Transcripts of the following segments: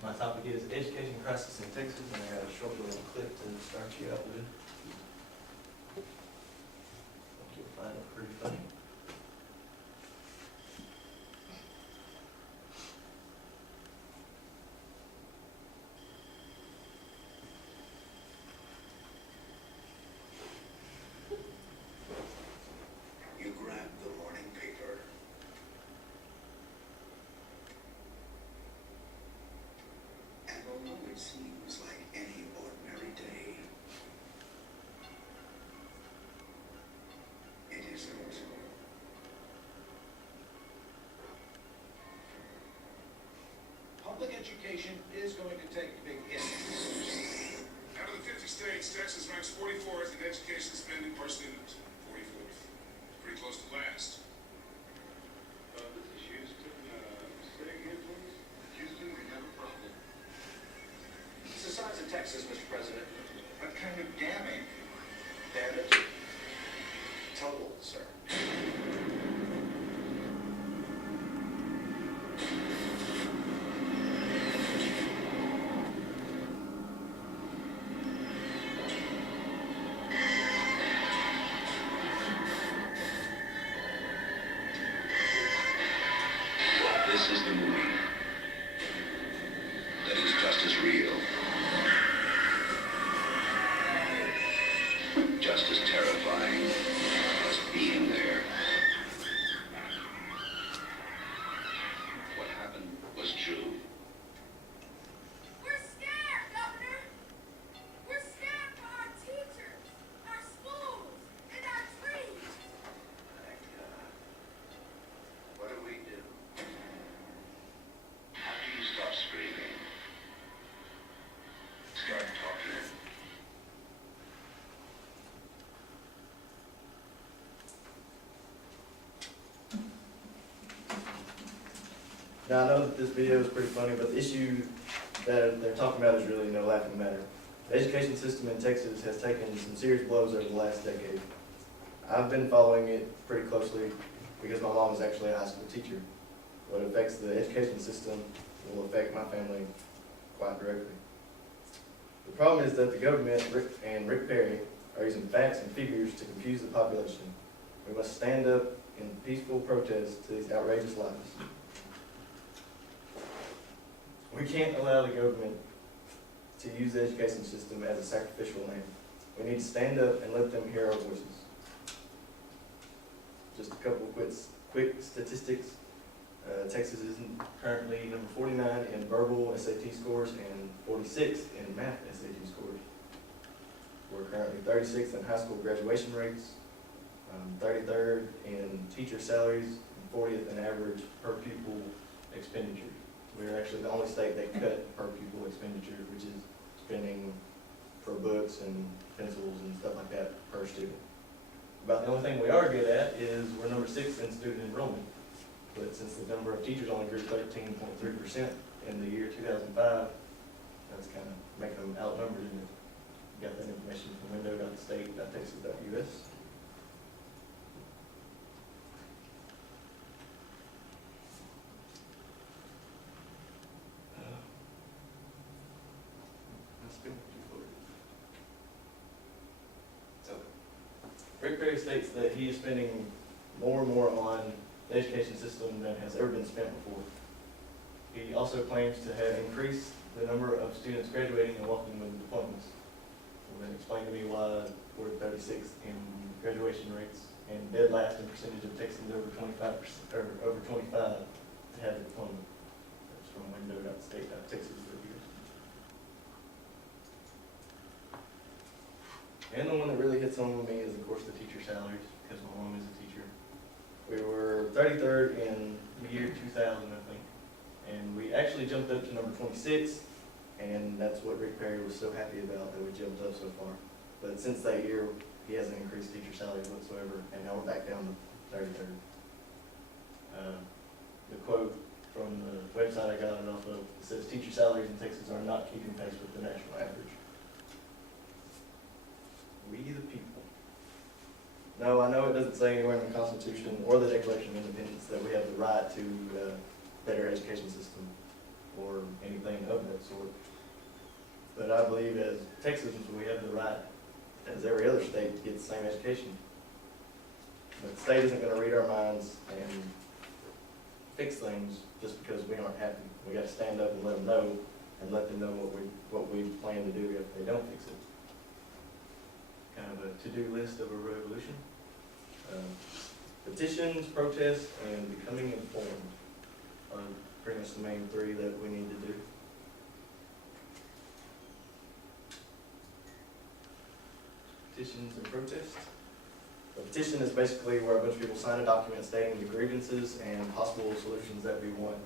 My topic is education crisis in Texas, and I got a short little clip to start you out with. I think you'll find it pretty funny. You grab the morning paper. And although it seems like any ordinary day, it isn't. Public education is going to take a big hit. Out of the 50 states, Texas ranks 44th in education spending per student. 44th. Pretty close to last. This is Houston. Say again, please. Houston, we have a problem. It's the size of Texas, Mr. President. What kind of damage? Damage? Total, sir. This is the movie that is just as real, just as terrifying as being there. What happened was true. We're scared, Governor! We're scared for our teachers, our schools, and our dreams! What do we do? After you stop screaming, start talking. Now, I know that this video is pretty funny, but the issue that they're talking about is really no laughing matter. The education system in Texas has taken some serious blows over the last decade. I've been following it pretty closely because my mom is actually a high school teacher. What affects the education system will affect my family quite directly. The problem is that the government and Rick Perry are using facts and figures to confuse the population. We must stand up in peaceful protest to these outrageous lies. We can't allow the government to use the education system as a sacrificial lamb. We need to stand up and let them hear our voices. Just a couple of quick statistics. Texas is currently number 49 in verbal SAT scores and 46 in math SAT scores. We're currently 36th in high school graduation rates, 33rd in teacher salaries, and 40th in average per pupil expenditure. We're actually the only state that cut per pupil expenditure, which is spending for books and pencils and stuff like that per student. About the only thing we are good at is we're number 6 in student enrollment. But since the number of teachers only grew 13.3% in the year 2005, that's kind of making them outnumbered, isn't it? You got that information from window.state.texas.us. Rick Perry states that he is spending more and more on the education system than has ever been spent before. He also claims to have increased the number of students graduating and walking with diplomas. Well, then explain to me why we're 36th in graduation rates and dead last in percentage of Texans over 25% or over 25 to have a diploma. That's from window.state.texas.us. And the one that really hits home with me is, of course, the teacher salaries, because my mom is a teacher. We were 33rd in the year 2000, I think, and we actually jumped up to number 26, and that's what Rick Perry was so happy about, that we jumped up so far. But since that year, he hasn't increased teacher salaries whatsoever, and now we're back down to 33rd. The quote from the website I got it off of, it says, "Teacher salaries in Texas are not keeping pace with the national average." We the people. No, I know it doesn't say anywhere in the Constitution or the Declaration of Independence that we have the right to a better education system or anything of that sort. But I believe as Texans, we have the right, as every other state, to get the same education. But the state isn't gonna read our minds and fix things just because we aren't happy. We gotta stand up and let them know, and let them know what we plan to do if they don't fix it. Kind of a to-do list of a revolution. Petitions, protests, and becoming informed are pretty much the main three that we need to do. Petitions and protests. A petition is basically where a bunch of people sign a document stating the grievances and possible solutions that we want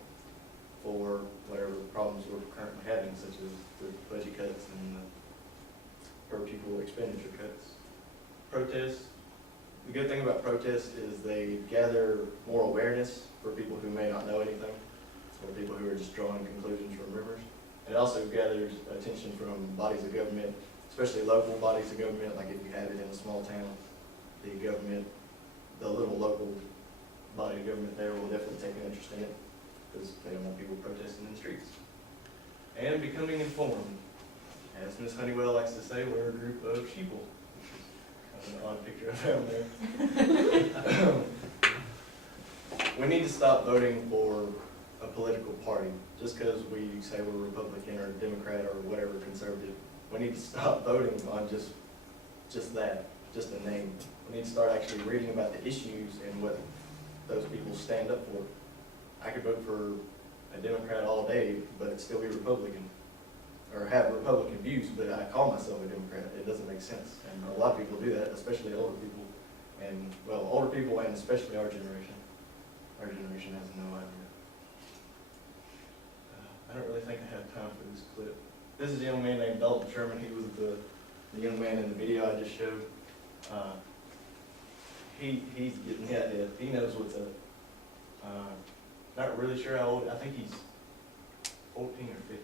for whatever problems we're currently having, such as the budget cuts and the per pupil expenditure cuts. Protests. The good thing about protests is they gather more awareness for people who may not know anything, or people who are just drawing conclusions from rumors. It also gathers attention from bodies of government, especially local bodies of government, like if you have it in a small town, the government, the little local body of government there will definitely take an interest in it, because they don't want people protesting in the streets. And becoming informed. As Ms. Honeywell likes to say, we're a group of sheeple. Kind of an odd picture I found there. We need to stop voting for a political party just because we say we're Republican or Democrat or whatever conservative. We need to stop voting on just that, just a name. We need to start actually reading about the issues and what those people stand up for. I could vote for a Democrat all day, but still be Republican, or have Republican views, but I call myself a Democrat. It doesn't make sense. And a lot of people do that, especially older people. And, well, older people and especially our generation. Our generation has no idea. I don't really think I have time for this clip. This is a young man named Dalton Sherman. He was the young man in the video I just showed. He's getting hit. He knows what's up. Not really sure how old. I think he's 14 or 15.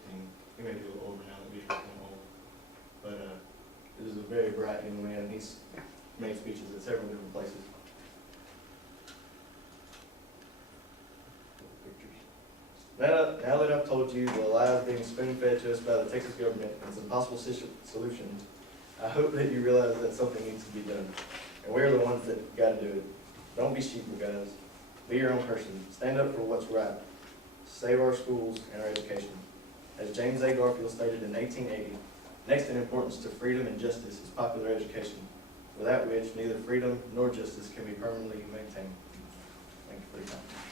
He may be a little older now. Maybe 15 old. But this is a very bright young man. He's made speeches at several different places. Now that I've told you the lies being spoon-fed to us by the Texas government and some possible solutions, I hope that you realize that something needs to be done. And we're the ones that got to do it. Don't be sheeple, guys. Be your own person. Stand up for what's right. Save our schools and our education. As James A. Garfield stated in 1880, next in importance to freedom and justice is popular education, without which neither freedom nor justice can be permanently maintained. Thank you for your time.